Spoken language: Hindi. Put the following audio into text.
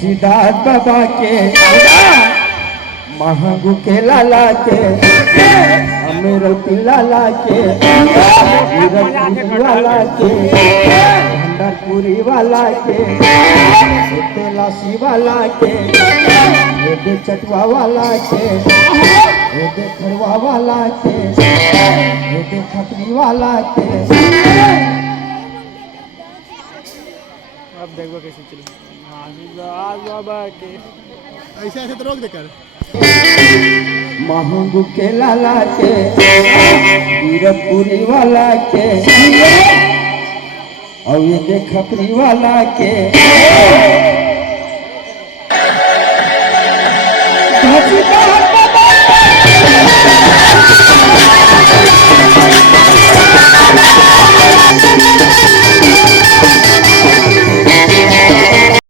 सिद्धार्थ बाबा के महंगू के लाला के अमीरती लाला के वाला के भंडारपुरी वाला के तेलासी वाला के चटवा वाला के खरवा वाला के खतरी वाला के। अब देखो कैसे चले बाबा के ऐसे ऐसे तो रोक देकर महंगू के लाला के वीरपुरी वाला के और ये खपरी वाला के